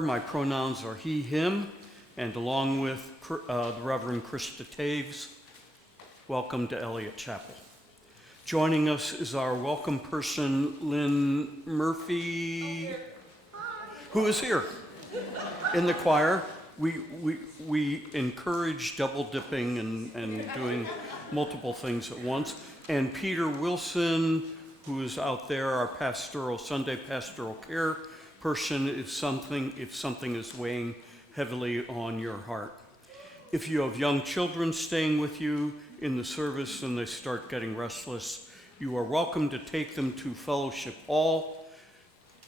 my pronouns are he, him, and along with the Reverend Krista Taves, welcome to Eliot Chapel. Joining us is our welcome person, Lynn Murphy, who is here in the choir. We encourage double dipping and doing multiple things at once. And Peter Wilson, who is out there, our Sunday pastoral care person, if something is weighing heavily on your heart. If you have young children staying with you in the service and they start getting restless, you are welcome to take them to Fellowship Hall,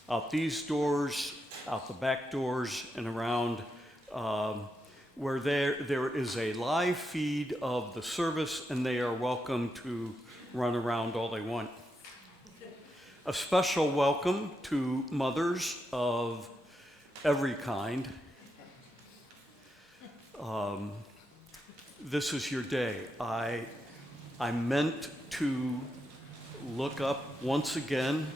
out these doors, out the back doors, and around where there is a live feed of the service, and they are welcome to run around all they want. A special welcome to mothers of every kind. This is your day. I meant to look up once again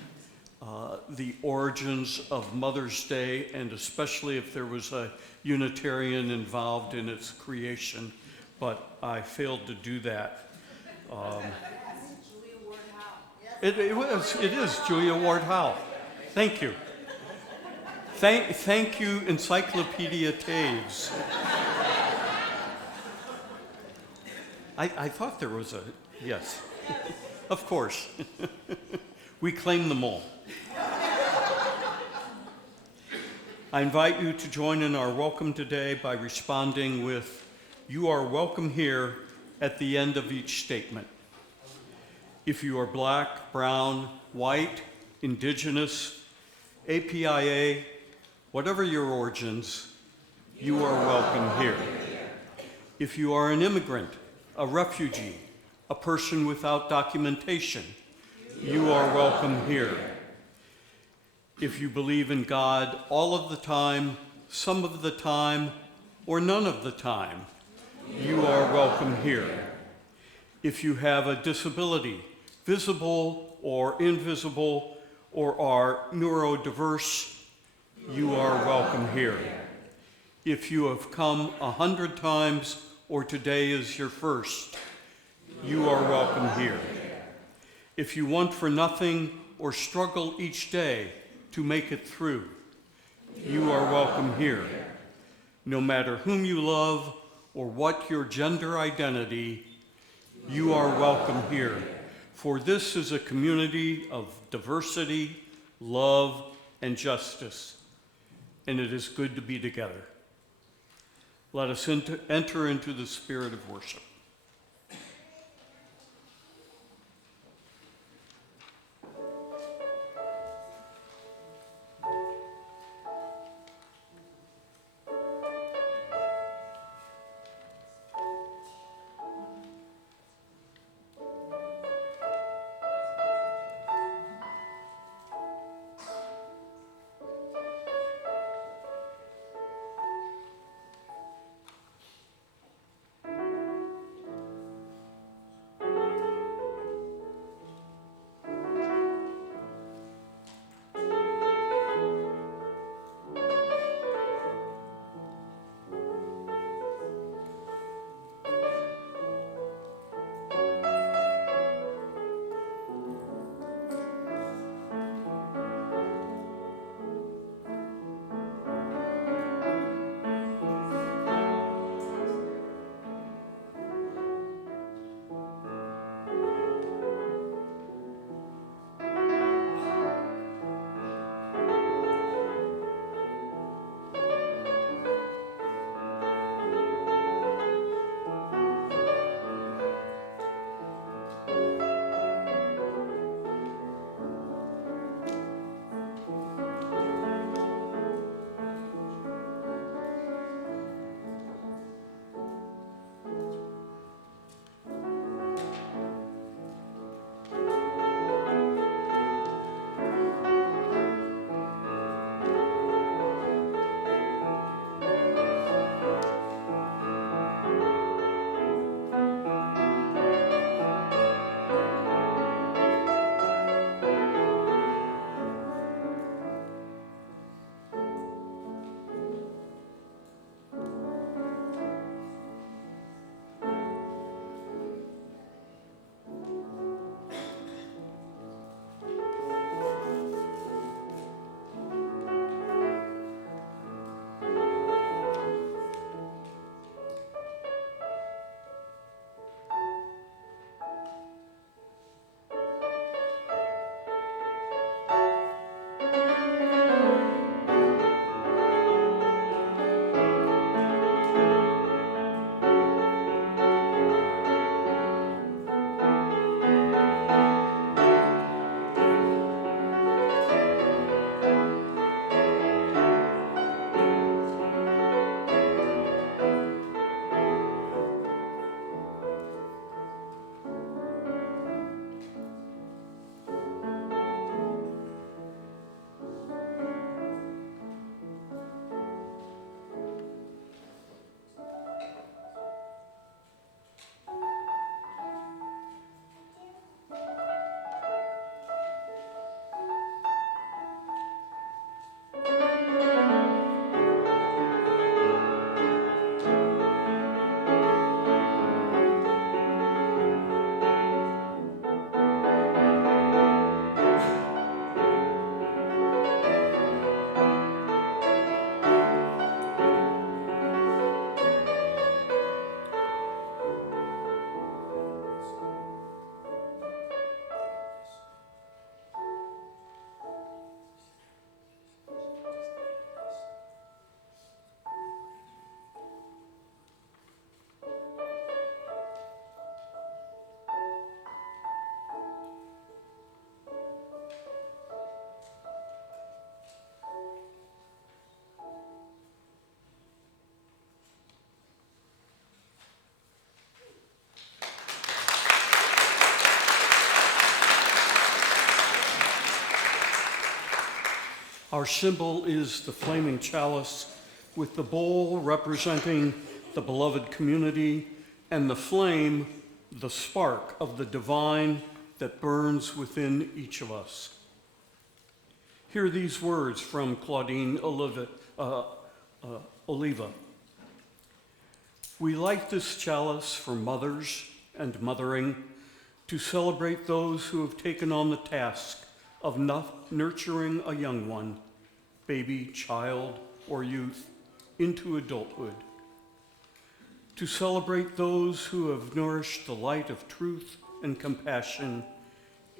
the origins of Mother's Day, and especially if there was a Unitarian involved in its creation, but I failed to do that. It is Julia Ward Howe. Thank you. Thank you, Encyclopedia Taves. I thought there was a, yes, of course. We claim them all. I invite you to join in our welcome today by responding with, "You are welcome here," at the end of each statement. If you are black, brown, white, indigenous, APIA, whatever your origins, you are welcome here. If you are an immigrant, a refugee, a person without documentation, you are welcome here. If you believe in God all of the time, some of the time, or none of the time, you are welcome here. If you have a disability, visible or invisible, or are neurodiverse, you are welcome here. If you have come 100 times or today is your first, you are welcome here. If you want for nothing or struggle each day to make it through, you are welcome here. No matter whom you love or what your gender identity, you are welcome here. For this is a community of diversity, love, and justice, and it is good to be together. Let us enter into the spirit of worship. Our symbol is the flaming chalice, with the bowl representing the beloved community and the flame, the spark of the divine that burns within each of us. Hear these words from Claudine Oliva. We light this chalice for mothers and mothering, to celebrate those who have taken on the task of nurturing a young one, baby, child, or youth, into adulthood. To celebrate those who have nourished the light of truth and compassion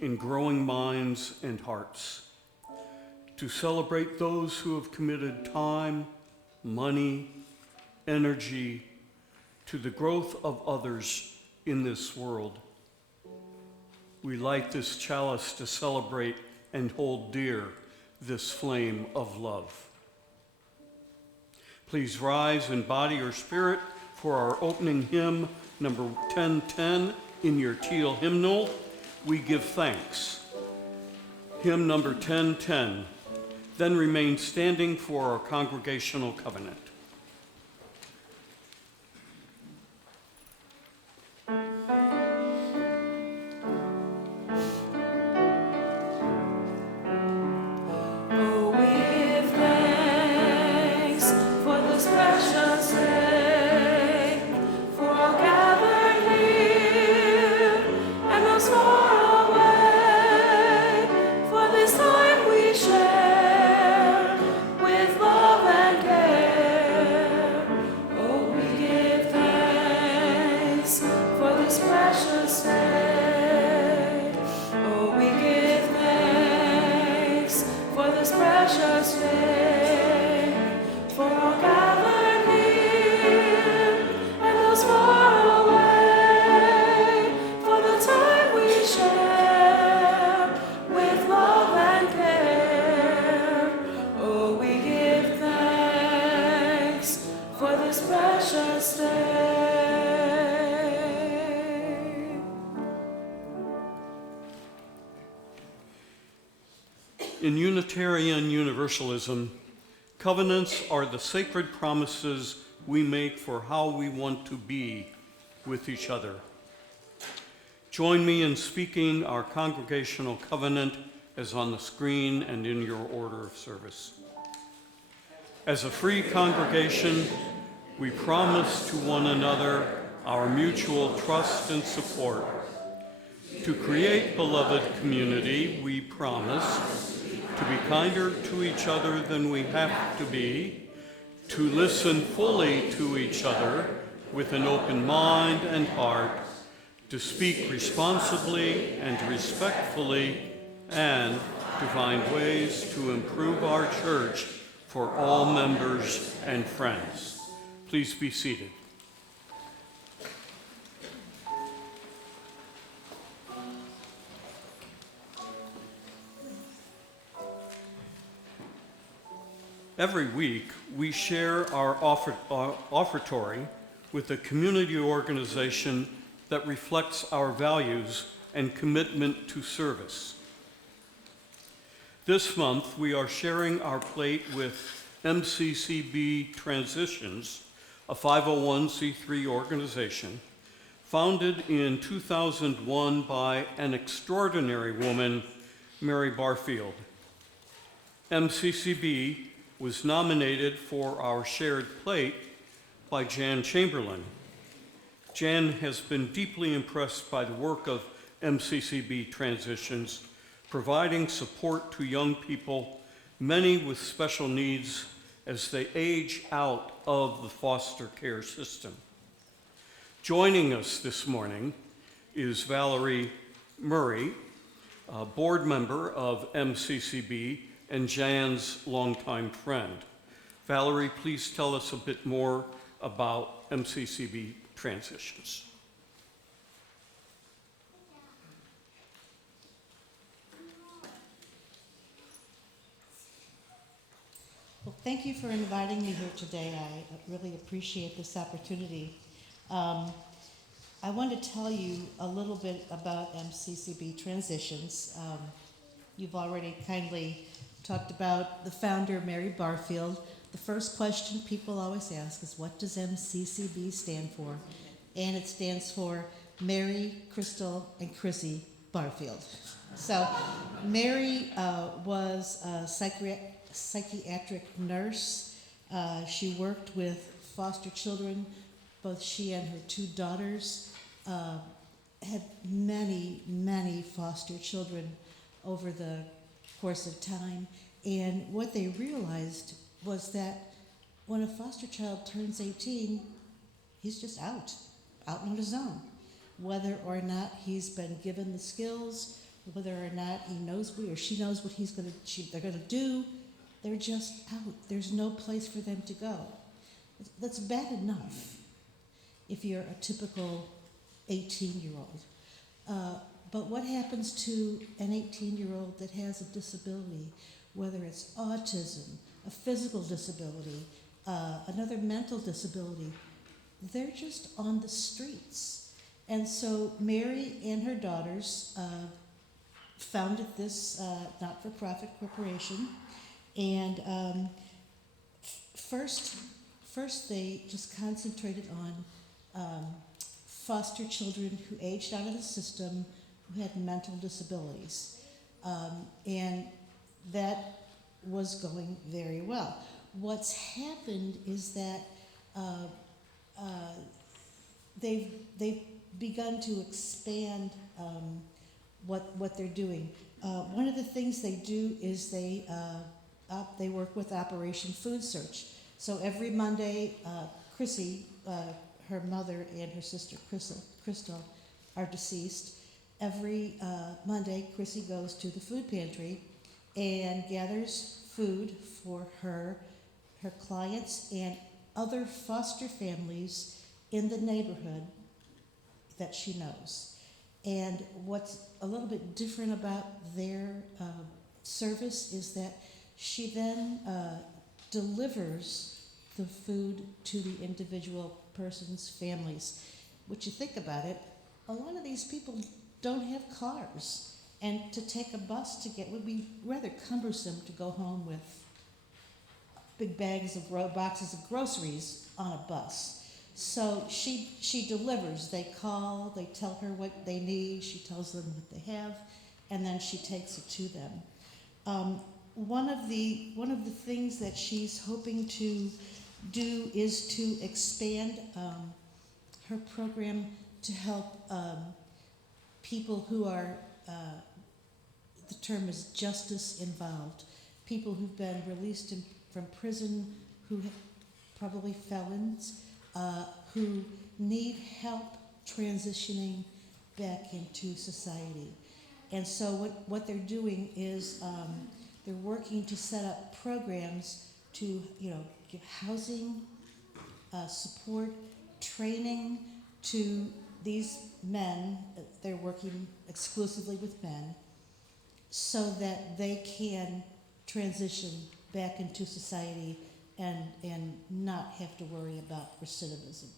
in growing minds and hearts. To celebrate those who have committed time, money, energy to the growth of others in this world. We light this chalice to celebrate and hold dear this flame of love. Please rise in body or spirit for our opening hymn, number 1010, in your teal hymnal. We give thanks. Hymn number 1010. Then remain standing for our congregational covenant. In Unitarian Universalism, covenants are the sacred promises we make for how we want to be with each other. Join me in speaking our congregational covenant as on the screen and in your order of service. As a free congregation, we promise to one another our mutual trust and support. To create beloved community, we promise to be kinder to each other than we have to be, to listen fully to each other with an open mind and heart, to speak responsibly and respectfully, and to find ways to improve our church for all members and friends. Please be seated. Every week, we share our offertory with a community organization that reflects our values and commitment to service. This month, we are sharing our plate with MCCB Transitions, a 501c3 organization founded in 2001 by an extraordinary woman, Mary Barfield. MCCB was nominated for our shared plate by Jan Chamberlain. Jan has been deeply impressed by the work of MCCB Transitions, providing support to young people, many with special needs, as they age out of the foster care system. Joining us this morning is Valerie Murray, a board member of MCCB and Jan's longtime friend. Valerie, please tell us a bit more about MCCB Transitions. Well, thank you for inviting me here today. I really appreciate this opportunity. I want to tell you a little bit about MCCB Transitions. You've already kindly talked about the founder, Mary Barfield. The first question people always ask is, what does MCCB stand for? And it stands for Mary, Crystal, and Chrissy Barfield. So Mary was a psychiatric nurse. She worked with foster children. Both she and her two daughters had many, many foster children over the course of time. And what they realized was that when a foster child turns 18, he's just out on his own. Whether or not he's been given the skills, whether or not he knows or she knows what they're gonna do, they're just out. There's no place for them to go. That's bad enough if you're a typical 18-year-old. But what happens to an 18-year-old that has a disability, whether it's autism, a physical disability, another mental disability? They're just on the streets. And so Mary and her daughters founded this not-for-profit corporation. And first they just concentrated on foster children who aged out of the system, who had mental disabilities. And that was going very well. What's happened is that they've begun to expand what they're doing. One of the things they do is they work with Operation Food Search. So every Monday, Chrissy, her mother and her sister Crystal are deceased. Every Monday, Chrissy goes to the food pantry and gathers food for her clients and other foster families in the neighborhood that she knows. And what's a little bit different about their service is that she then delivers the food to the individual person's families. Which, you think about it, a lot of these people don't have cars, and to take a bus to get would be rather cumbersome to go home with big boxes of groceries on a bus. So she delivers. They call, they tell her what they need, she tells them what they have, and then she takes it to them. One of the things that she's hoping to do is to expand her program to help people who are, the term is justice involved, people who've been released from prison, who probably felons, who need help transitioning back into society. And so what they're doing is they're working to set up programs to, give housing, support, training to these men. They're working exclusively with men so that they can transition back into society and not have to worry about recidivism.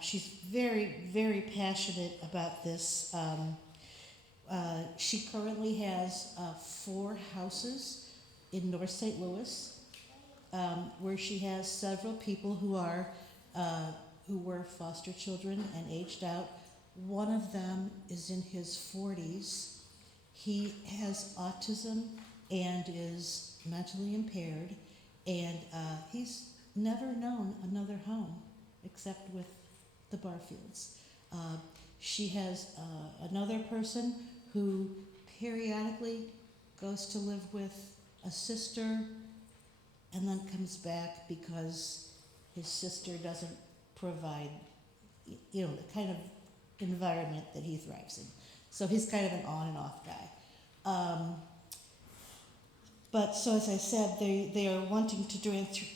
She's very, very passionate about this. She currently has 4 houses in North St. Louis, where she has several people who were foster children and aged out. One of them is in his 40s. He has autism and is mentally impaired, and he's never known another home except with the Barfields. She has another person who periodically goes to live with a sister and then comes back because his sister doesn't provide, the kind of environment that he thrives in. So he's kind of an on and off guy. But so as I said, they are wanting to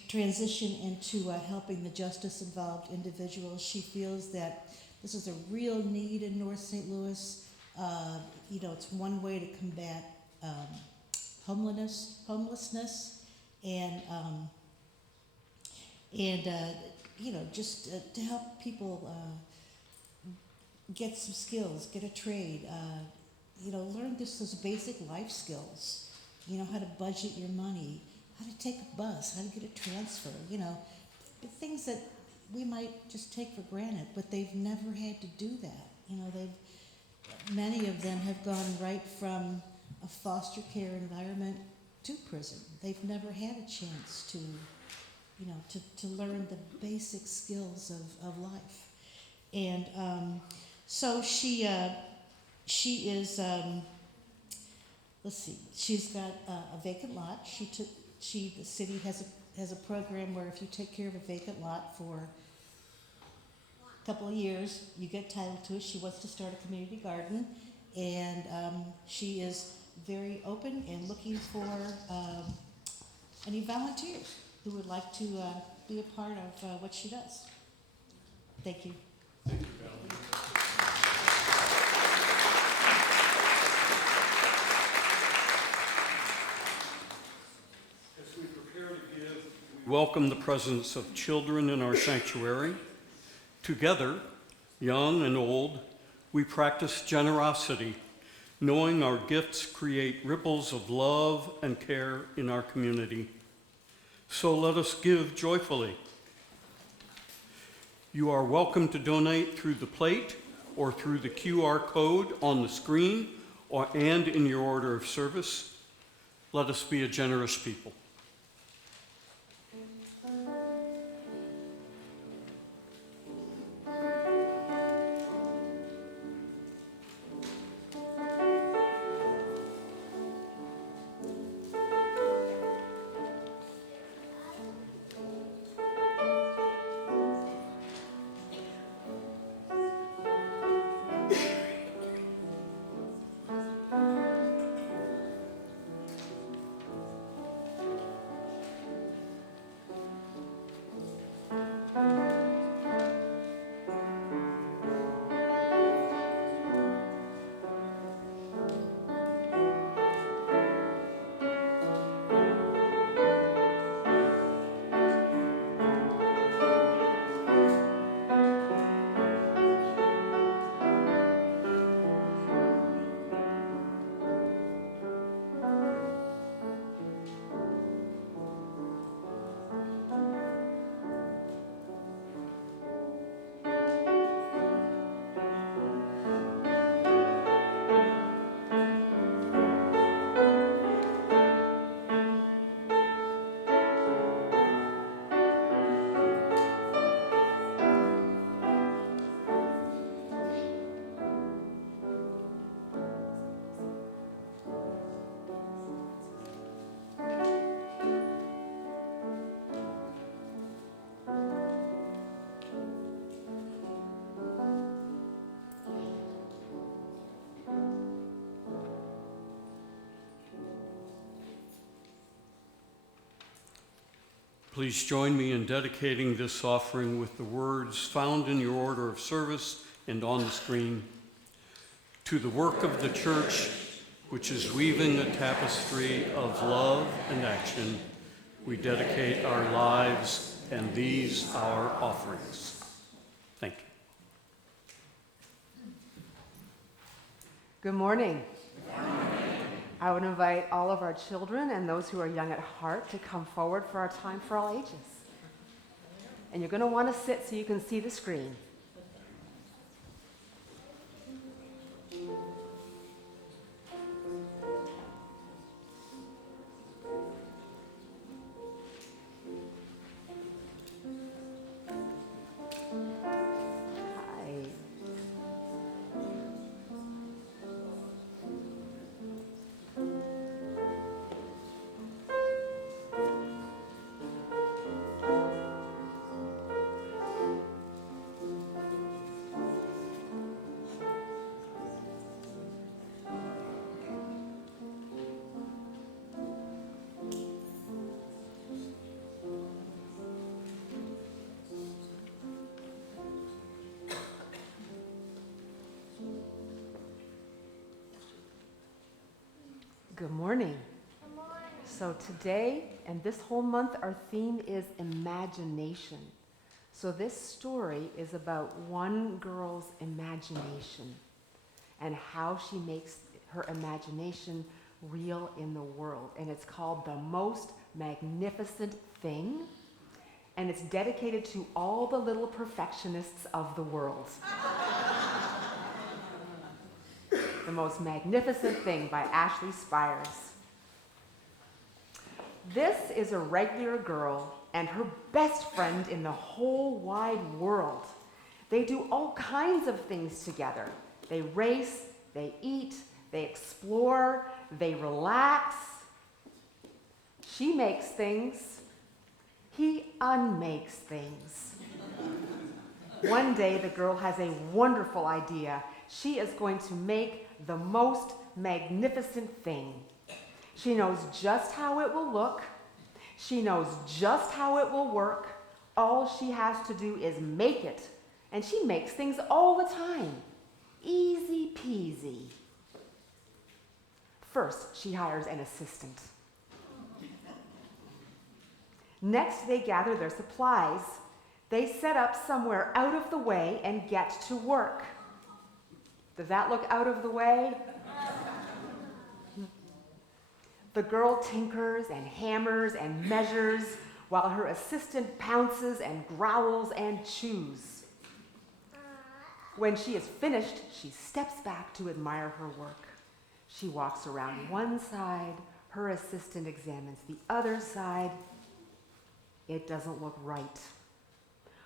transition into helping the justice-involved individuals. She feels that this is a real need in North St. Louis. It's one way to combat homelessness, and just to help people get some skills, get a trade, learn just those basic life skills you know, how to budget your money, how to take a bus, how to get a transfer, you know, the things that we might just take for granted, but they've never had to do that. You know, many of them have gone right from a foster care environment to prison. They've never had a chance to, you know, to learn the basic skills of life. And so she is, let's see, she's got a vacant lot. The city has a program where if you take care of a vacant lot for a couple of years, you get title to it. She wants to start a community garden, and she is very open and looking for any volunteers who would like to be a part of what she does. Thank you. Thank you, Valerie. As we prepare to give, we welcome the presence of children in our sanctuary. Together, young and old, we practice generosity, knowing our gifts create ripples of love and care in our community. So let us give joyfully. You are welcome to donate through the plate or through the QR code on the screen and in your order of service. Let us be a generous people. Please join me in dedicating this offering with the words found in your order of service and on the screen. To the work of the church, which is weaving a tapestry of love and action, we dedicate our lives and these our offerings. Thank you. Good morning. I would invite all of our children and those who are young at heart to come forward for our time for all ages. And you're going to want to sit so you can see the screen. Good morning. Good morning. So today and this whole month, our theme is imagination. So this story is about one girl's imagination and how she makes her imagination reel in the world, and it's called The Most Magnificent Thing, and it's dedicated to all the little perfectionists of the world. The Most Magnificent Thing by Ashley Spires. This is a regular girl and her best friend in the whole wide world. They do all kinds of things together. They race, they eat, they explore, they relax. She makes things. He unmakes things. One day, the girl has a wonderful idea. She is going to make the most magnificent thing. She knows just how it will look. She knows just how it will work. All she has to do is make it. And she makes things all the time. Easy peasy. First, she hires an assistant. Next, they gather their supplies. They set up somewhere out of the way and get to work. Does that look out of the way? The girl tinkers and hammers and measures while her assistant pounces and growls and chews. When she is finished, she steps back to admire her work. She walks around one side, her assistant examines the other side. It doesn't look right.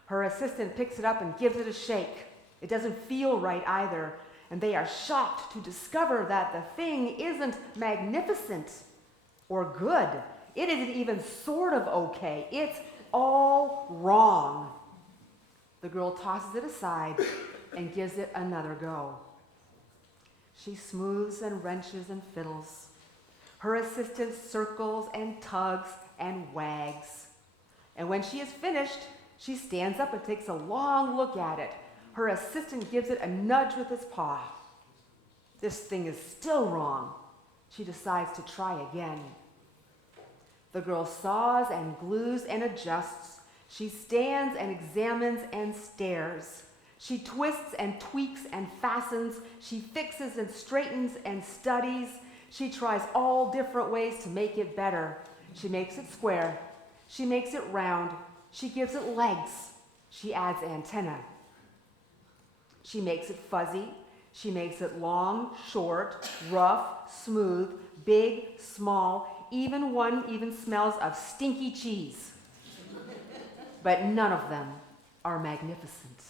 Her assistant picks it up and gives it a shake. It doesn't feel right either, and they are shocked to discover that the thing isn't magnificent or good. It isn't even sort of okay. It's all wrong. The girl tosses it aside and gives it another go. She smooths and wrenches and fiddles. Her assistant circles and tugs and wags. And when she is finished, she stands up and takes a long look at it. Her assistant gives it a nudge with his paw. This thing is still wrong. She decides to try again. The girl saws and glues and adjusts. She stands and examines and stares. She twists and tweaks and fastens. She fixes and straightens and studies. She tries all different ways to make it better. She makes it square. She makes it round. She gives it legs. She adds antennae. She makes it fuzzy. She makes it long, short, rough, smooth, big, small. Even one even smells of stinky cheese. But none of them are magnificent.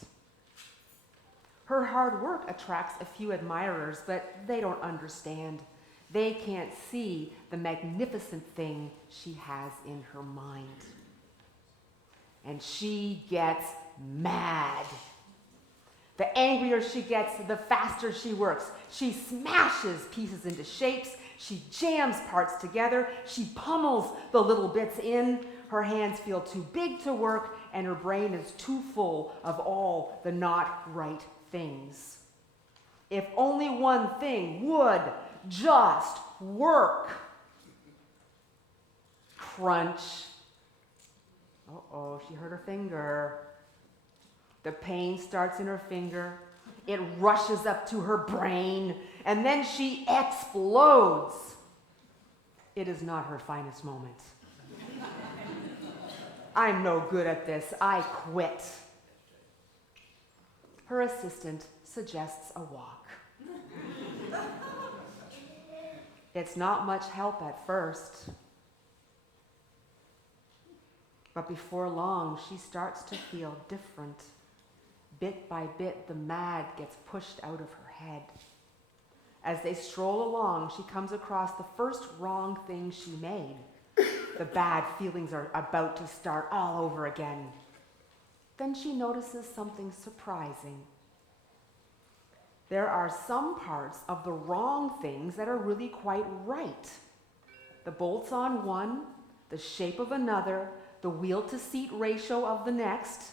Her hard work attracts a few admirers, but they don't understand. They can't see the magnificent thing she has in her mind. And she gets mad. The angrier she gets, the faster she works. She smashes pieces into shapes. She jams parts together. She pummels the little bits in. Her hands feel too big to work, and her brain is too full of all the not right things. If only one thing would just work. Crunch. Uh-oh, she hurt her finger. The pain starts in her finger. It rushes up to her brain, and then she explodes. It is not her finest moment. I'm no good at this. I quit. Her assistant suggests a walk. It's not much help at first. But before long, she starts to feel different. Bit by bit, the mad gets pushed out of her head. As they stroll along, she comes across the first wrong thing she made. The bad feelings are about to start all over again. Then she notices something surprising. There are some parts of the wrong things that are really quite right. The bolts on one, the shape of another, the wheel-to-seat ratio of the next.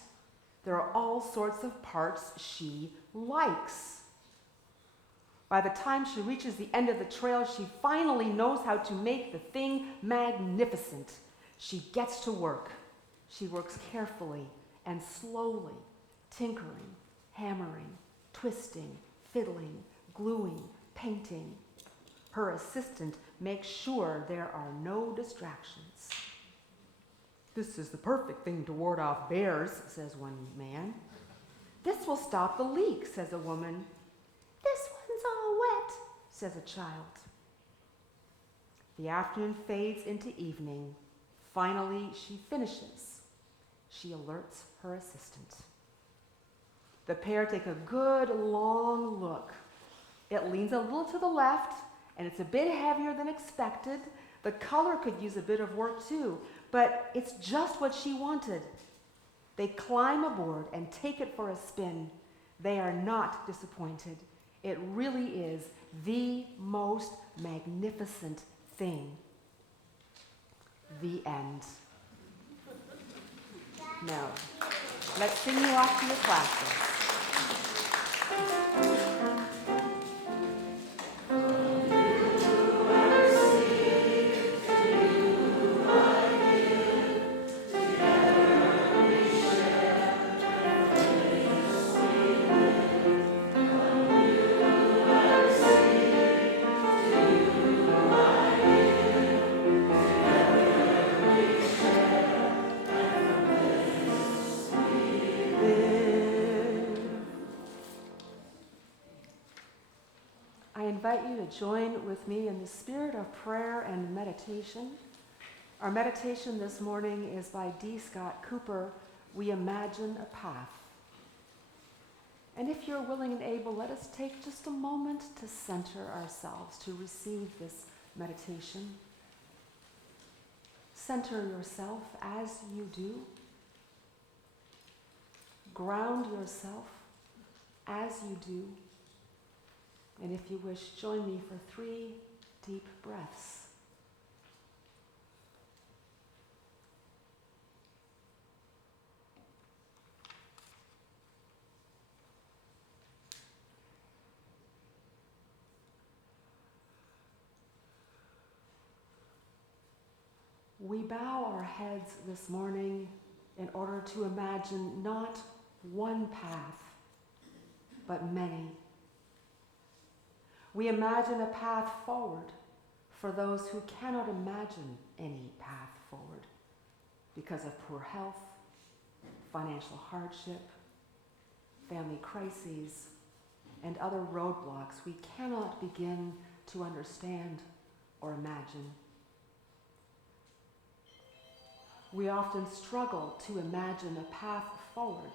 There are all sorts of parts she likes. By the time she reaches the end of the trail, she finally knows how to make the thing magnificent. She gets to work. She works carefully and slowly, tinkering, hammering, twisting, fiddling, gluing, painting. her assistant makes sure there are no distractions. "This is the perfect thing to ward off bears," says one man. "This will stop the leak," says a woman. "This one's all wet," says a child. The afternoon fades into evening. Finally, she finishes. She alerts her assistant. The pair take a good long look. It leans a little to the left, and it's a bit heavier than expected. The color could use a bit of work too, but it's just what she wanted. They climb aboard and take it for a spin. They are not disappointed. It really is the most magnificent thing. The end. Now, let's sing you off to your classes. I invite you to join with me in the spirit of prayer and meditation. Our meditation this morning is by D. Scott Cooper, "We Imagine a Path." And if you're willing and able, let us take just a moment to center ourselves, to receive this meditation. Center yourself as you do. Ground yourself as you do. And if you wish, join me for 3 deep breaths. We bow our heads this morning in order to imagine not one path, but many. We imagine a path forward for those who cannot imagine any path forward because of poor health, financial hardship, family crises, and other roadblocks we cannot begin to understand or imagine. We often struggle to imagine a path forward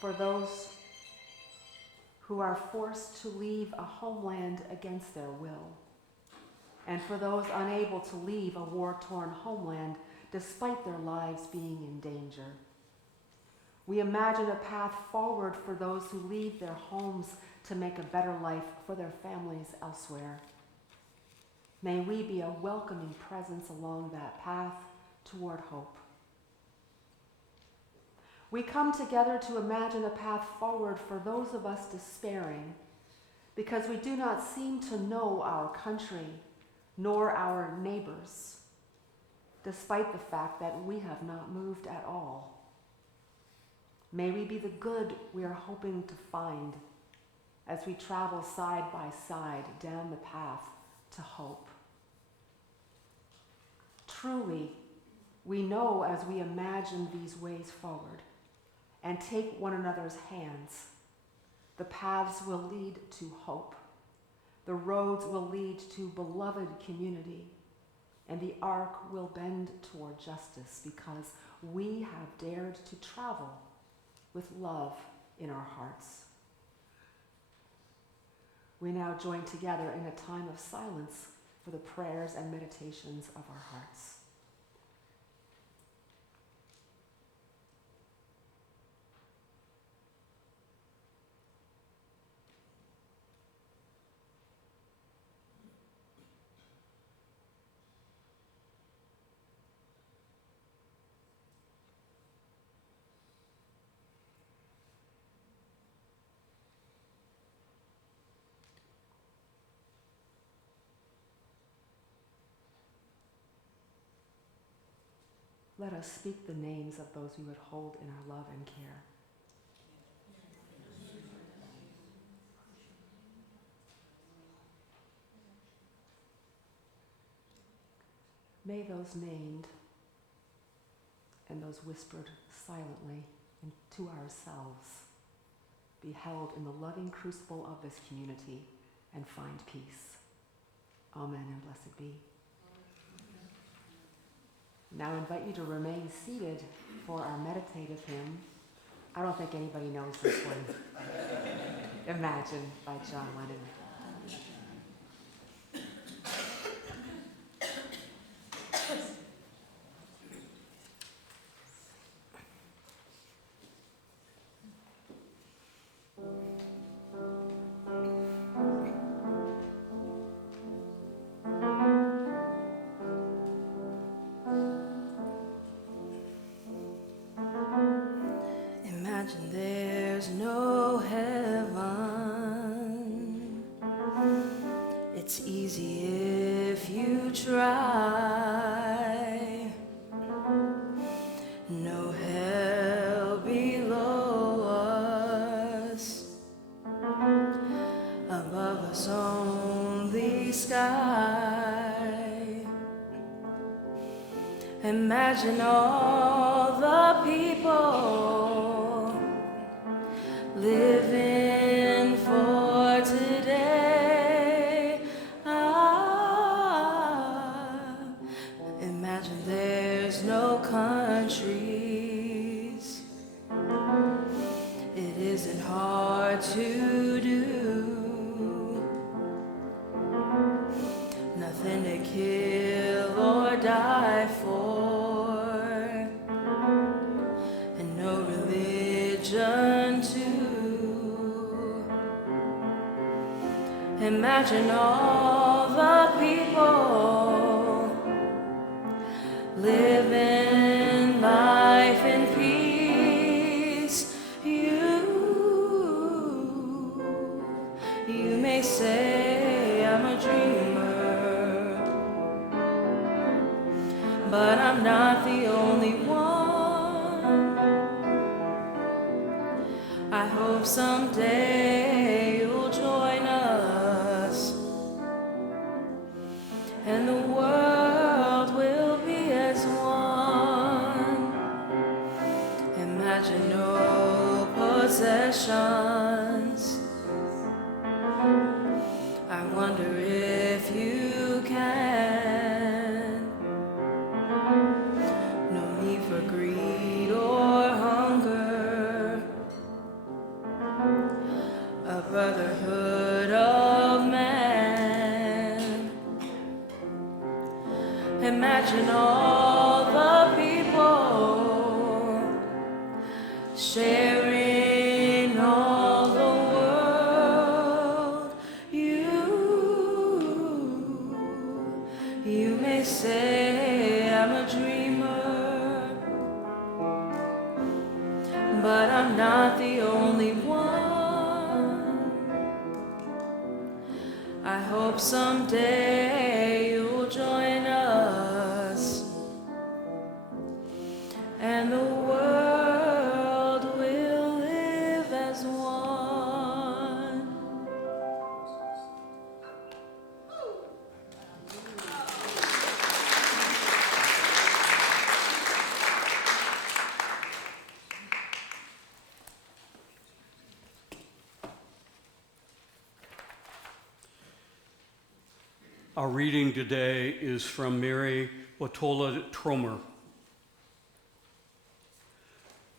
for those who are forced to leave a homeland against their will, and for those unable to leave a war-torn homeland despite their lives being in danger. We imagine a path forward for those who leave their homes to make a better life for their families elsewhere. May we be a welcoming presence along that path toward hope. We come together to imagine a path forward for those of us despairing because we do not seem to know our country nor our neighbors, despite the fact that we have not moved at all. May we be the good we are hoping to find as we travel side by side down the path to hope. Truly, we know as we imagine these ways forward and take one another's hands, the paths will lead to hope. The roads will lead to beloved community, and the arc will bend toward justice because we have dared to travel with love in our hearts. We now join together in a time of silence for the prayers and meditations of our hearts. Let us speak the names of those we would hold in our love and care. May those named and those whispered silently and to ourselves be held in the loving crucible of this community and find peace. Amen and blessed be. Now I invite you to remain seated for our meditative hymn. I don't think anybody knows this one. Imagine by John Lennon. Imagine there's no heaven. It's easy if you try. No hell below us. Above us only sky. Imagine all the people living for today. Imagine there's no countries. It isn't hard to do. Nothing to kill or die for, and no religion too. Imagine all the people living life in peace. You may say I'm a dreamer, but I'm not the only one. I hope someday you'll join us, and the world will be as one. Imagine no possessions. I wonder if you can. No need for greed or hunger. A brotherhood of man. Imagine all the people sharing all the world. You may say I'm a dreamer, but I'm not the only one. I hope someday you'll join us, and the world will live as one. Our reading today is from Mary Watola Tromer.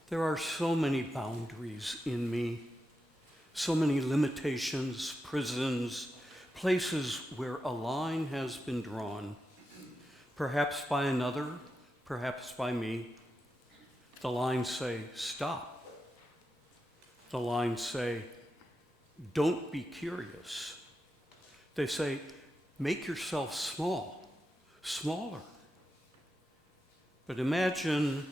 There are so many boundaries in me, so many limitations, prisons, places where a line has been drawn, perhaps by another, perhaps by me. The lines say, stop. The lines say, don't be curious. They say, make yourself small, smaller. But imagination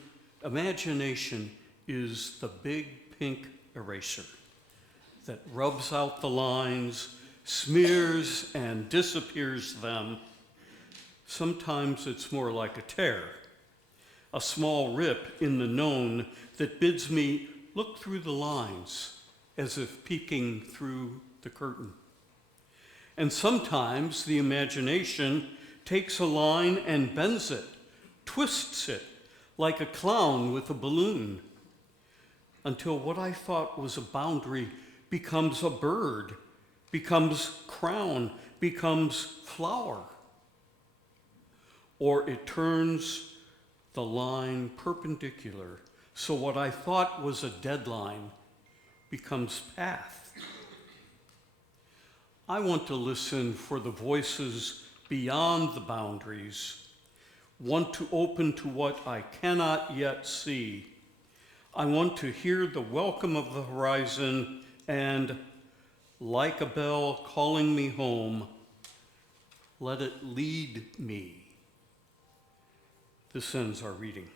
is the big pink eraser that rubs out the lines, smears and disappears them. Sometimes it's more like a tear, a small rip in the known that bids me look through the lines as if peeking through the curtain. And sometimes the imagination takes a line and bends it, twists it like a clown with a balloon, until what I thought was a boundary becomes a bird, becomes crown, becomes flower. Or it turns the line perpendicular, so what I thought was a deadline becomes path. I want to listen for the voices beyond the boundaries, want to open to what I cannot yet see. I want to hear the welcome of the horizon and, like a bell calling me home, let it lead me. This ends our reading.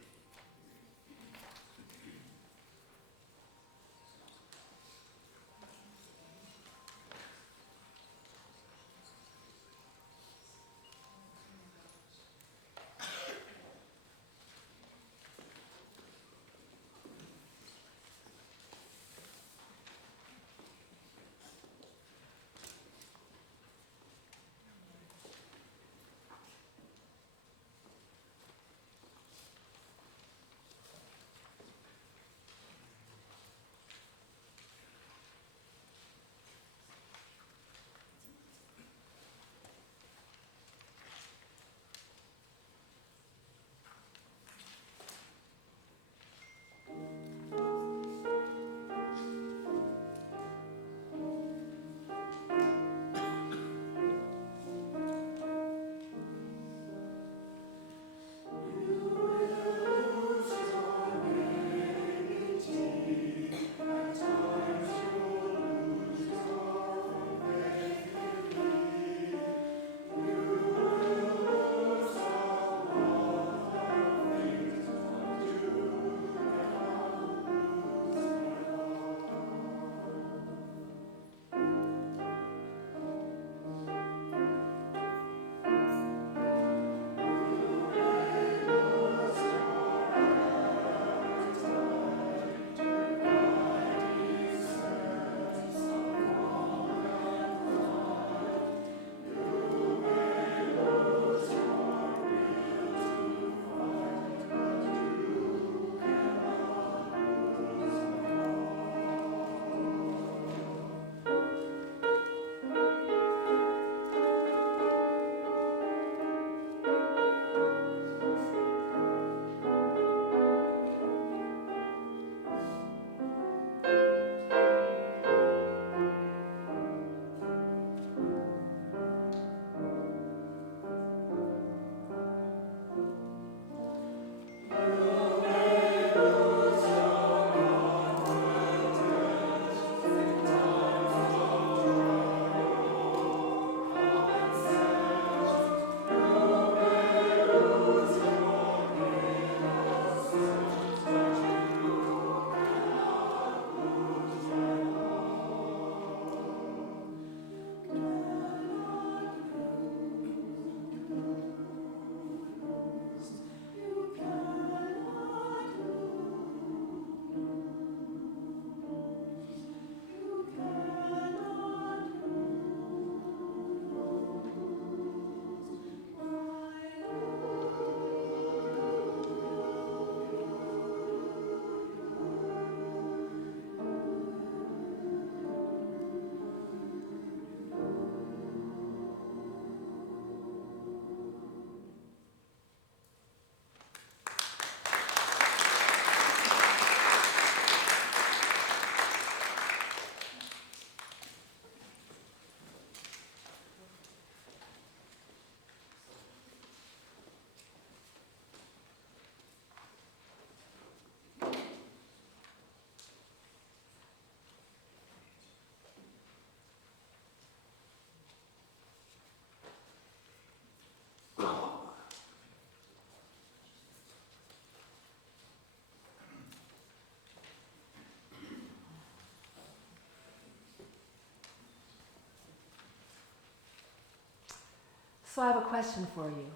So I have a question for you.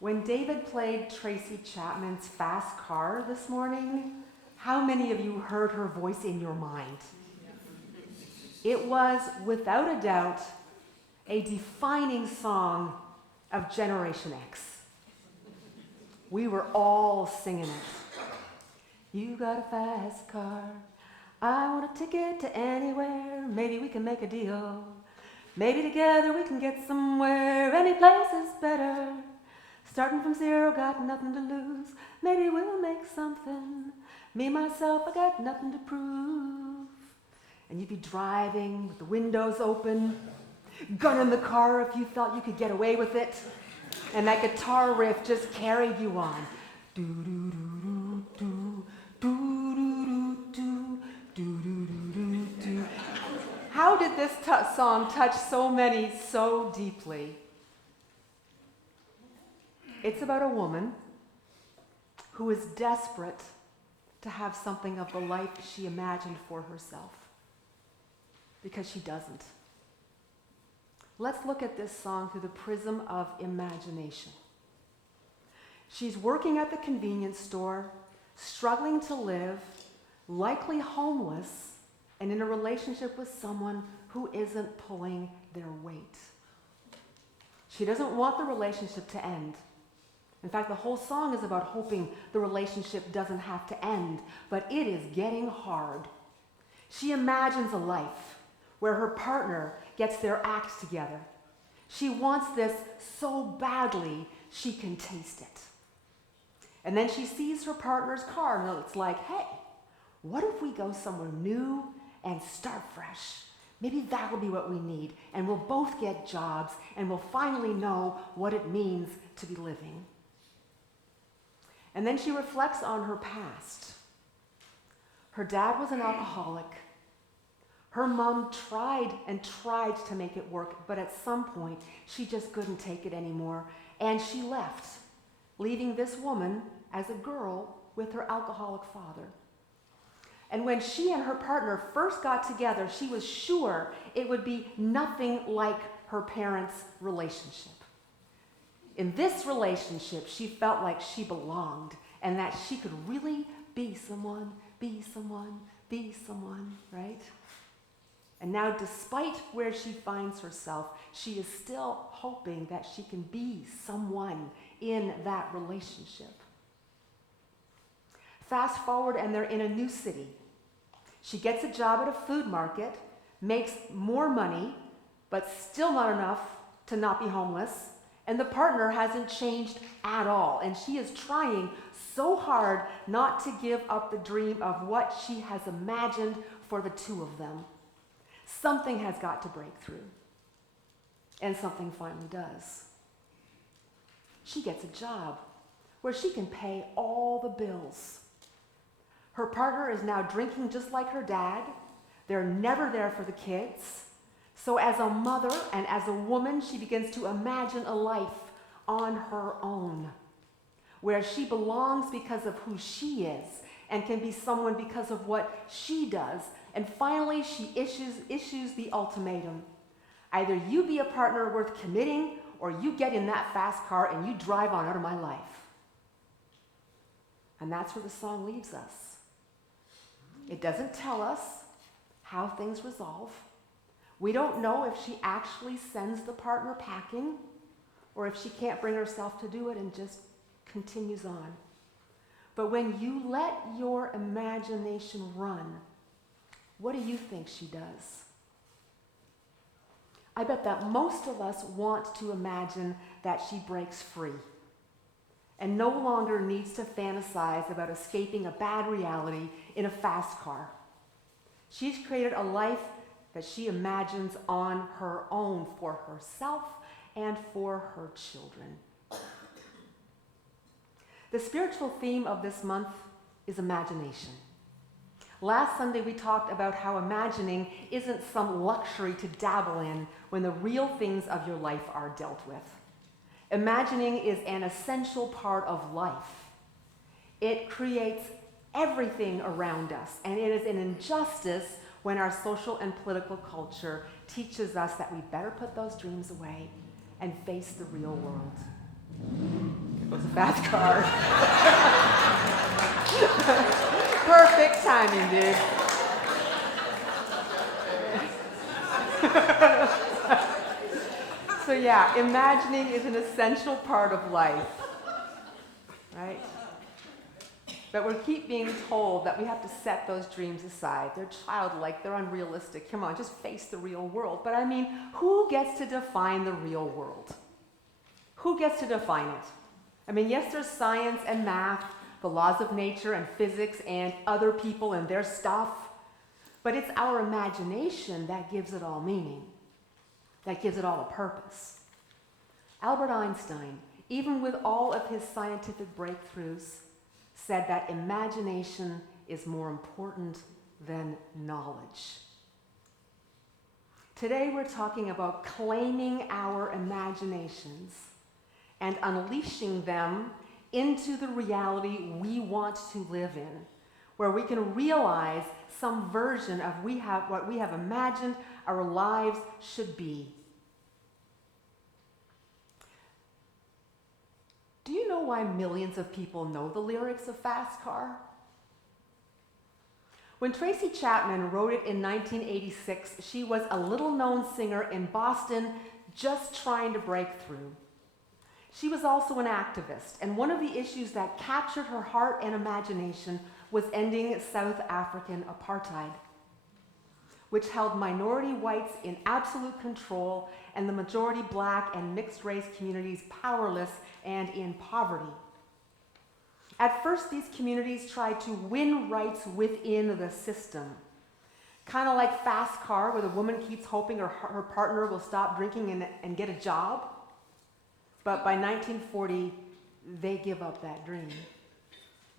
When David played Tracy Chapman's Fast Car this morning, how many of you heard her voice in your mind? It was, without a doubt, a defining song of Generation X. We were all singing it. You got a fast car. I want a ticket to anywhere. Maybe we can make a deal. Maybe together we can get somewhere. Any place is better. Starting from zero, got nothing to lose. Maybe we'll make something. Me, myself, I got nothing to prove. And you'd be driving with the windows open, gun in the car if you felt you could get away with it. And that guitar riff just carried you on. Do do do do do do do do do do do. How did this song touch so many so deeply? It's about a woman who is desperate to have something of the life she imagined for herself, because she doesn't. Let's look at this song through the prism of imagination. She's working at the convenience store, struggling to live, likely homeless, and in a relationship with someone who isn't pulling their weight. She doesn't want the relationship to end. In fact, the whole song is about hoping the relationship doesn't have to end, but it is getting hard. She imagines a life where her partner gets their act together. She wants this so badly she can taste it. And then she sees her partner's car, and it's like, hey, what if we go somewhere new and start fresh? Maybe that'll be what we need, and we'll both get jobs, and we'll finally know what it means to be living. And then she reflects on her past. Her dad was an alcoholic. Her mom tried and tried to make it work, but at some point, she just couldn't take it anymore, and she left, leaving this woman as a girl with her alcoholic father. And when she and her partner first got together, she was sure it would be nothing like her parents' relationship. In this relationship, she felt like she belonged and that she could really be someone, right? And now, despite where she finds herself, she is still hoping that she can be someone in that relationship. Fast forward, and they're in a new city. She gets a job at a food market, makes more money, but still not enough to not be homeless. And the partner hasn't changed at all. And she is trying so hard not to give up the dream of what she has imagined for the two of them. Something has got to break through. And something finally does. She gets a job where she can pay all the bills. Her partner is now drinking just like her dad. They're never there for the kids. So as a mother and as a woman, she begins to imagine a life on her own, where she belongs because of who she is and can be someone because of what she does. And finally, she issues the ultimatum. Either you be a partner worth committing, or you get in that fast car and you drive on out of my life. And that's where the song leaves us. It doesn't tell us how things resolve. We don't know if she actually sends the partner packing or if she can't bring herself to do it and just continues on. But when you let your imagination run, what do you think she does? I bet that most of us want to imagine that she breaks free and no longer needs to fantasize about escaping a bad reality in a fast car. She's created a life that she imagines on her own for herself and for her children. The spiritual theme of this month is imagination. Last Sunday we talked about how imagining isn't some luxury to dabble in when the real things of your life are dealt with. Imagining is an essential part of life. It creates everything around us, and it is an injustice when our social and political culture teaches us that we better put those dreams away and face the real world. It was a fast car. Perfect timing, dude. So yeah, imagining is an essential part of life, right? But we keep being told that we have to set those dreams aside. They're childlike, they're unrealistic. Come on, just face the real world. But I mean, who gets to define the real world? Who gets to define it? I mean, yes, there's science and math, the laws of nature and physics and other people and their stuff, but it's our imagination that gives it all meaning, that gives it all a purpose. Albert Einstein, even with all of his scientific breakthroughs, said that imagination is more important than knowledge. Today we're talking about claiming our imaginations and unleashing them into the reality we want to live in, where we can realize some version of what we have imagined our lives should be. Do you know why millions of people know the lyrics of Fast Car? When Tracy Chapman wrote it in 1986, she was a little-known singer in Boston just trying to break through. She was also an activist, and one of the issues that captured her heart and imagination was ending South African apartheid, which held minority whites in absolute control and the majority black and mixed-race communities powerless and in poverty. At first, these communities tried to win rights within the system, kind of like Fast Car, where the woman keeps hoping her partner will stop drinking and get a job. But by 1940, they give up that dream.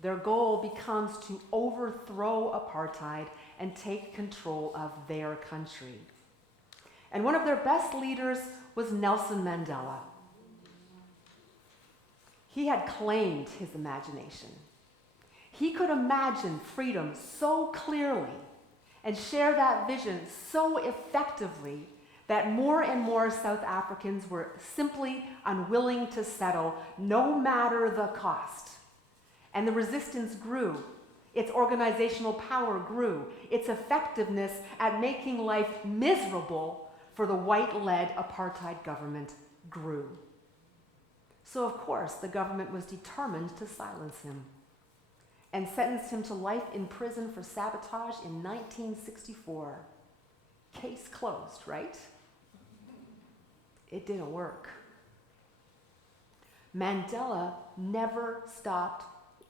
Their goal becomes to overthrow apartheid and take control of their country. And one of their best leaders was Nelson Mandela. He had claimed his imagination. He could imagine freedom so clearly and share that vision so effectively that more and more South Africans were simply unwilling to settle, no matter the cost. And the resistance grew. Its organizational power grew. Its effectiveness at making life miserable for the white-led apartheid government grew. So, of course, the government was determined to silence him and sentenced him to life in prison for sabotage in 1964. Case closed, right? It didn't work. Mandela never stopped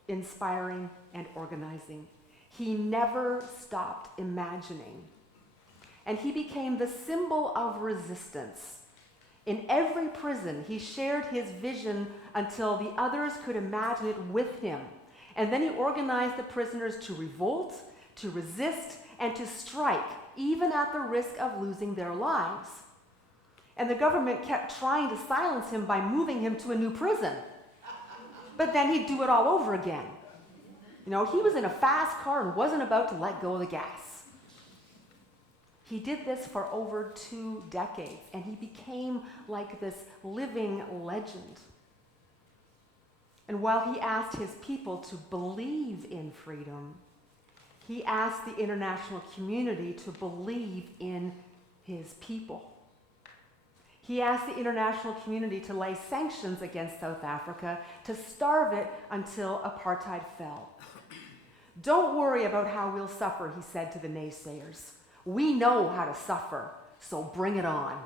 inspiring and organizing. He never stopped imagining. And he became the symbol of resistance. In every prison, he shared his vision until the others could imagine it with him. And then he organized the prisoners to revolt, to resist, and to strike, even at the risk of losing their lives. And the government kept trying to silence him by moving him to a new prison. But then he'd do it all over again. You know, he was in a fast car and wasn't about to let go of the gas. He did this for over 2 decades, and he became like this living legend. And while he asked his people to believe in freedom, he asked the international community to believe in his people. He asked the international community to lay sanctions against South Africa, to starve it until apartheid fell. Don't worry about how we'll suffer, he said to the naysayers. We know how to suffer, so bring it on.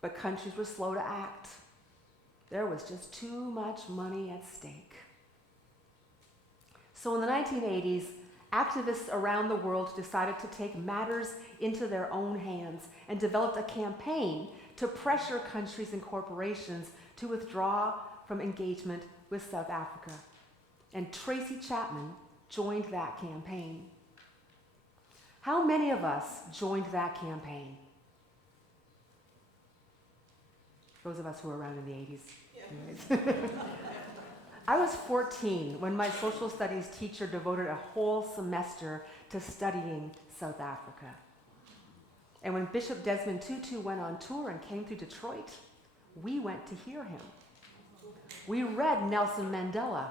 But countries were slow to act. There was just too much money at stake. So in the 1980s, activists around the world decided to take matters into their own hands and developed a campaign to pressure countries and corporations to withdraw from engagement with South Africa. And Tracy Chapman joined that campaign. How many of us joined that campaign? Those of us who were around in the 80s. Yeah. I was 14 when my social studies teacher devoted a whole semester to studying South Africa. And when Bishop Desmond Tutu went on tour and came through Detroit, we went to hear him. We read Nelson Mandela.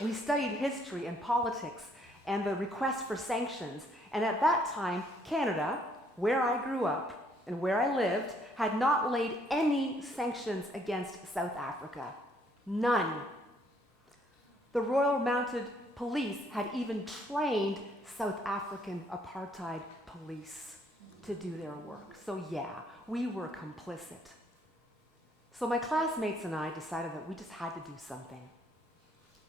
We studied history and politics and the request for sanctions. And at that time, Canada, where I grew up, and where I lived had not laid any sanctions against South Africa. None. The Royal Mounted Police had even trained South African apartheid police to do their work. So yeah, we were complicit. So my classmates and I decided that we just had to do something.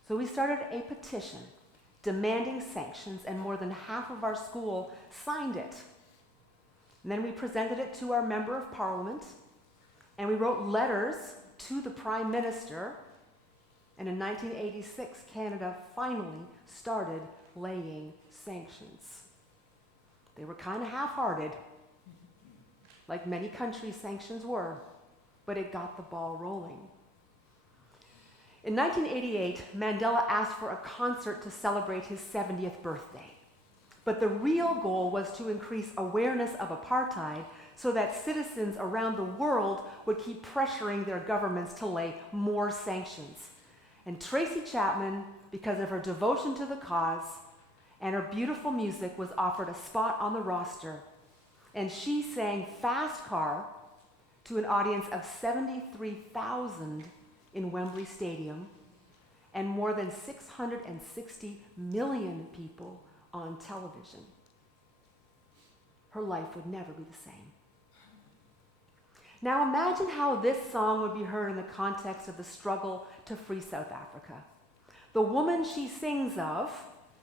So we started a petition demanding sanctions, and more than half of our school signed it. And then we presented it to our Member of Parliament, and we wrote letters to the Prime Minister, and in 1986, Canada finally started laying sanctions. They were kind of half-hearted, like many countries' sanctions were, but it got the ball rolling. In 1988, Mandela asked for a concert to celebrate his 70th birthday. But the real goal was to increase awareness of apartheid so that citizens around the world would keep pressuring their governments to lay more sanctions. And Tracy Chapman, because of her devotion to the cause and her beautiful music, was offered a spot on the roster. And she sang Fast Car to an audience of 73,000 in Wembley Stadium and more than 660 million people on television. Her life would never be the same. Now imagine how this song would be heard in the context of the struggle to free South Africa. The woman she sings of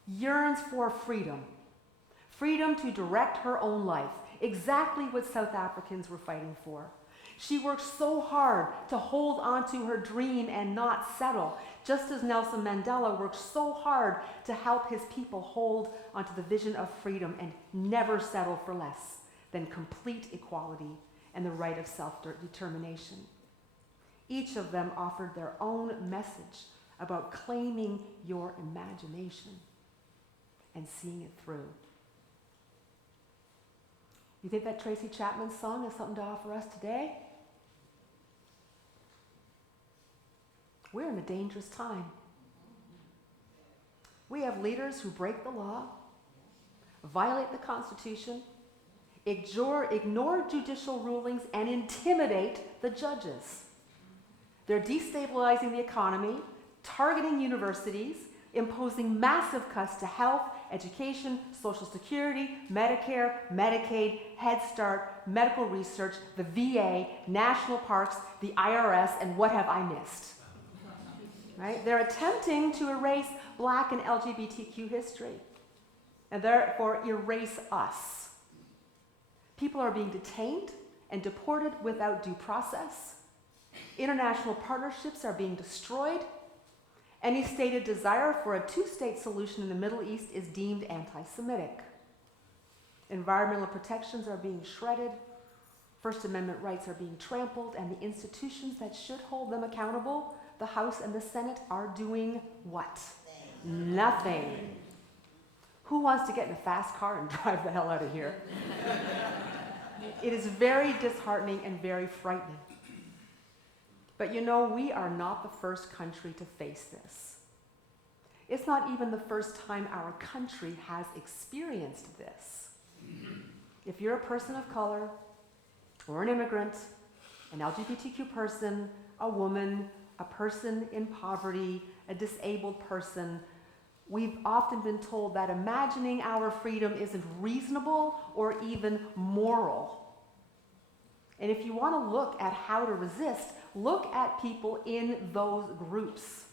yearns for freedom. Freedom to direct her own life, exactly what South Africans were fighting for. She worked so hard to hold on to her dream and not settle, just as Nelson Mandela worked so hard to help his people hold onto the vision of freedom and never settle for less than complete equality and the right of self-determination. Each of them offered their own message about claiming your imagination and seeing it through. You think that Tracy Chapman song has something to offer us today? We're in a dangerous time. We have leaders who break the law, violate the Constitution, ignore judicial rulings, and intimidate the judges. They're destabilizing the economy, targeting universities, imposing massive cuts to health, education, Social Security, Medicare, Medicaid, Head Start, medical research, the VA, national parks, the IRS, and what have I missed? Right? They're attempting to erase Black and LGBTQ history, and therefore erase us. People are being detained and deported without due process. International partnerships are being destroyed. Any stated desire for a two-state solution in the Middle East is deemed anti-Semitic. Environmental protections are being shredded. First Amendment rights are being trampled, and the institutions that should hold them accountable, the House and the Senate, are doing what? Nothing. Who wants to get in a fast car and drive the hell out of here? It is very disheartening and very frightening. But you know, we are not the first country to face this. It's not even the first time our country has experienced this. If you're a person of color, or an immigrant, an LGBTQ person, a woman, a person in poverty, a disabled person, we've often been told that imagining our freedom isn't reasonable or even moral. And if you want to look at how to resist, look at people in those groups.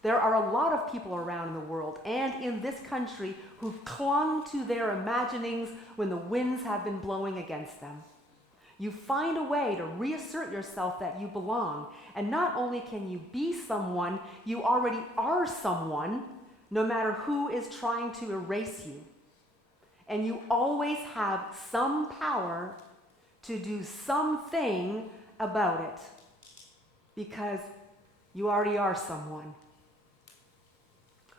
There are a lot of people around in the world and in this country who've clung to their imaginings when the winds have been blowing against them. You find a way to reassert yourself that you belong, and not only can you be someone, you already are someone, no matter who is trying to erase you. And you always have some power to do something about it, because you already are someone.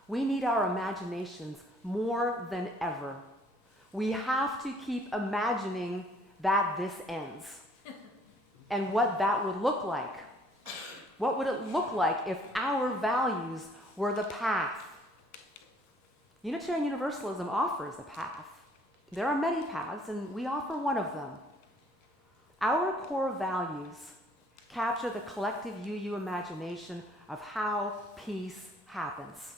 We need our imaginations more than ever. We have to keep imagining that this ends and what that would look like. What would it look like if our values were the path? Unitarian Universalism offers a path. There are many paths, and we offer one of them. Our core values capture the collective UU imagination of how peace happens,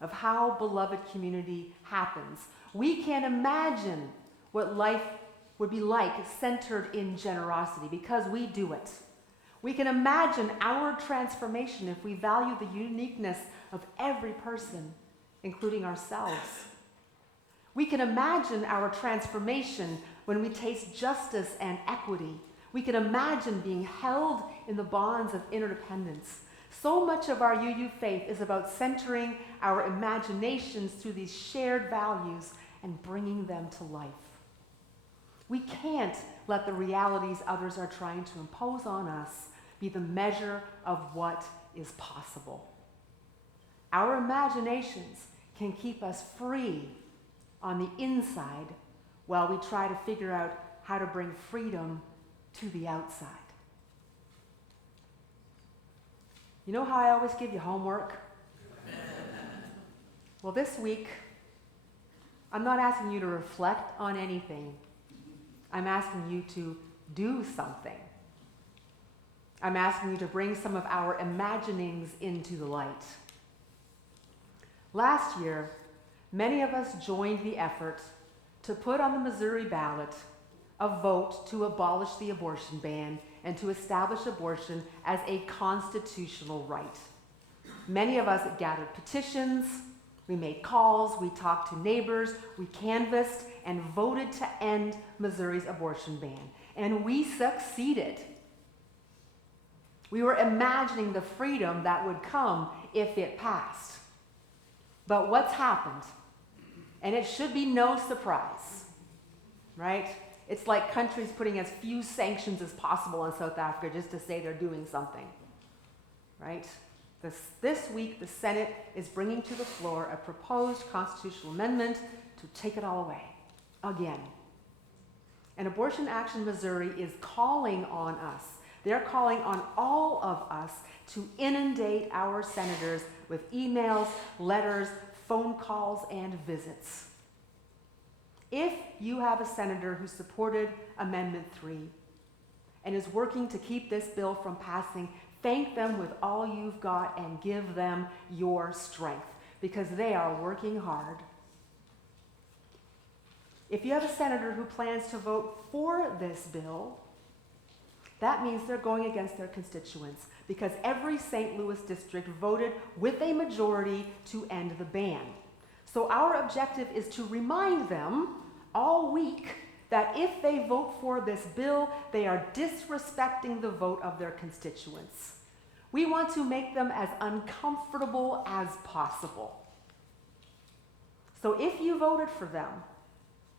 of how beloved community happens. We can imagine what life would be like centered in generosity because we do it. We can imagine our transformation if we value the uniqueness of every person, including ourselves. We can imagine our transformation when we taste justice and equity. We can imagine being held in the bonds of interdependence. So much of our UU faith is about centering our imaginations through these shared values and bringing them to life. We can't let the realities others are trying to impose on us be the measure of what is possible. Our imaginations can keep us free on the inside while we try to figure out how to bring freedom to the outside. You know how I always give you homework? Well, this week, I'm not asking you to reflect on anything. I'm asking you to do something. I'm asking you to bring some of our imaginings into the light. Last year, many of us joined the effort to put on the Missouri ballot a vote to abolish the abortion ban and to establish abortion as a constitutional right. Many of us gathered petitions, we made calls, we talked to neighbors, we canvassed and voted to end Missouri's abortion ban. And we succeeded. We were imagining the freedom that would come if it passed. But what's happened? And it should be no surprise, right? It's like countries putting as few sanctions as possible on South Africa just to say they're doing something, right? This week, the Senate is bringing to the floor a proposed constitutional amendment to take it all away, again. And Abortion Action Missouri is calling on us. They're calling on all of us to inundate our senators with emails, letters, phone calls, and visits. If you have a senator who supported Amendment 3 and is working to keep this bill from passing, thank them with all you've got and give them your strength because they are working hard. If you have a senator who plans to vote for this bill, that means they're going against their constituents because every St. Louis district voted with a majority to end the ban. So our objective is to remind them all week that if they vote for this bill, they are disrespecting the vote of their constituents. We want to make them as uncomfortable as possible. So if you voted for them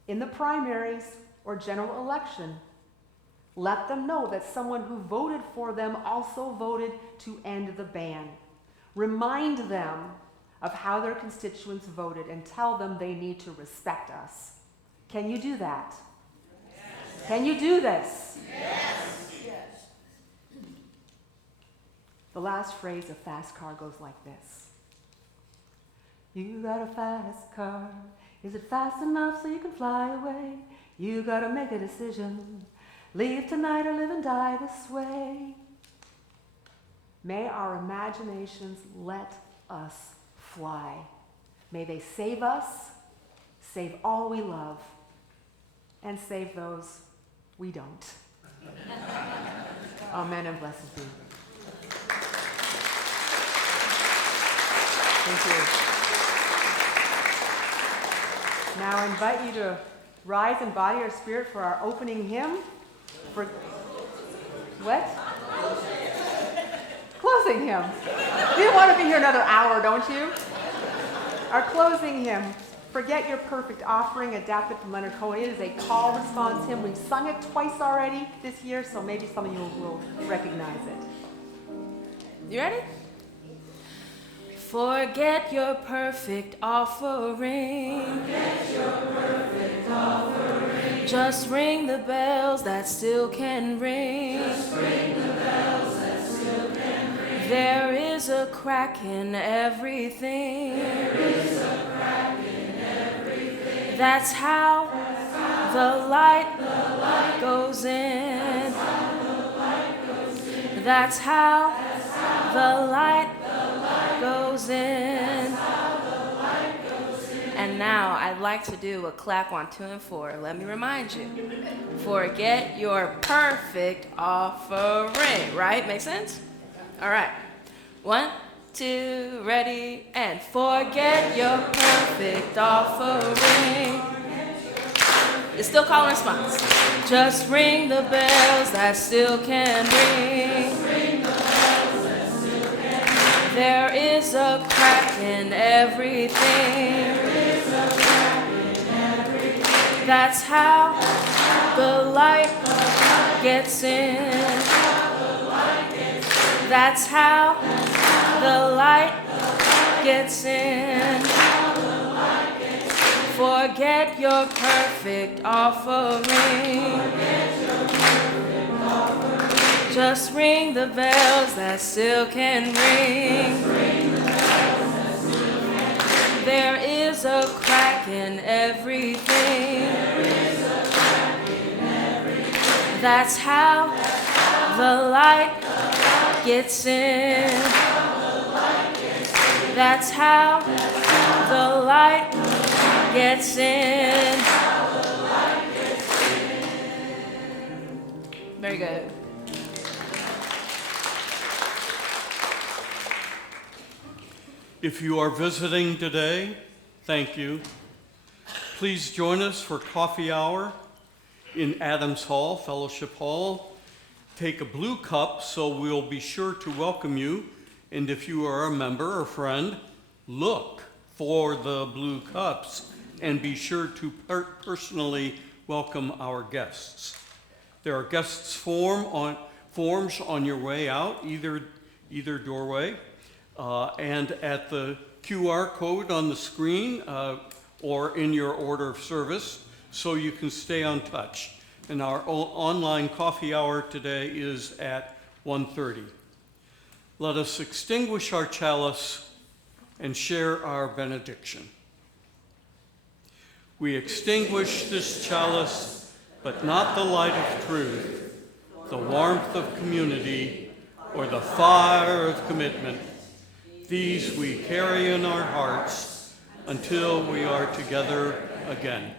in the primaries or general election, let them know that someone who voted for them also voted to end the ban. Remind them of how their constituents voted and tell them they need to respect us. Can you do that? Yes. Can you do this? Yes. Yes. The last phrase of Fast Car goes like this. You got a fast car. Is it fast enough so you can fly away? You gotta make a decision. Leave tonight or live and die this way. May our imaginations let us fly. May they save us, save all we love, and save those we don't. Amen and blessed be. Thank you. Now I invite you to rise in body or spirit for our opening hymn. For what? Closing hymn. You want to be here another hour, don't you? Our closing hymn, Forget Your Perfect Offering, adapted from Leonard Cohen. It is a call response hymn. We've sung it twice already this year, so maybe some of you will recognize it. You ready? Forget your perfect offering. Forget your perfect offering. Just ring the bells that still can ring. Just ring the bells that still can ring. There is a crack in everything. There is a crack in everything. That's how the light goes in. That's how the light goes in. And now I'd like to do a clap on 2 and 4. Let me remind you. Forget your perfect offering, right? Make sense? All right. 1, 2, ready, and forget your perfect offering. It's still call and response. Just ring the bells that still can ring. There is a crack in everything. That's how the light gets in. That's how the light gets in. Forget your perfect offering. Just ring the bells that still can ring. There is a crack in everything. That's how the light gets in. That's how the light gets in. Very good. If you are visiting today, thank you. Please join us for coffee hour in Adams Hall, Fellowship Hall. Take a blue cup so we'll be sure to welcome you. And if you are a member or friend, look for the blue cups and be sure to personally welcome our guests. There are guests forms on your way out, either doorway. And at the QR code on the screen or in your order of service so you can stay on touch. And our online coffee hour today is at 1:30. Let us extinguish our chalice and share our benediction. We extinguish this chalice, but not the light of truth, the warmth of community, or the fire of commitment. These we carry in our hearts until we are together again.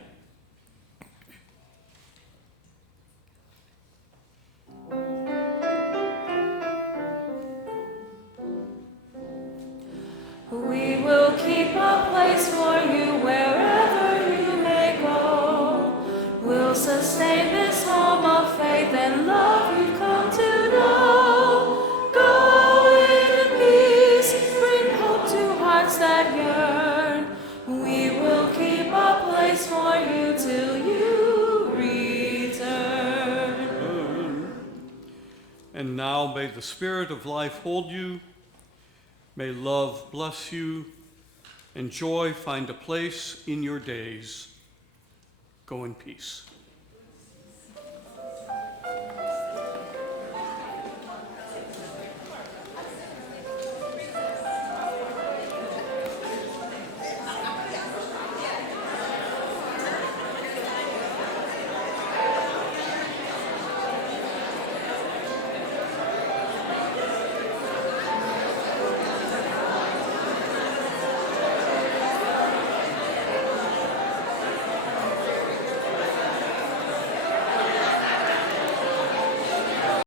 We will keep a place for you wherever you may go. We'll sustain this home of faith and love you've come to know. Go in peace, bring hope to hearts that yearn. We will keep a place for you till you return. And now may the Spirit of life hold you. May love bless you, and joy find a place in your days. Go in peace.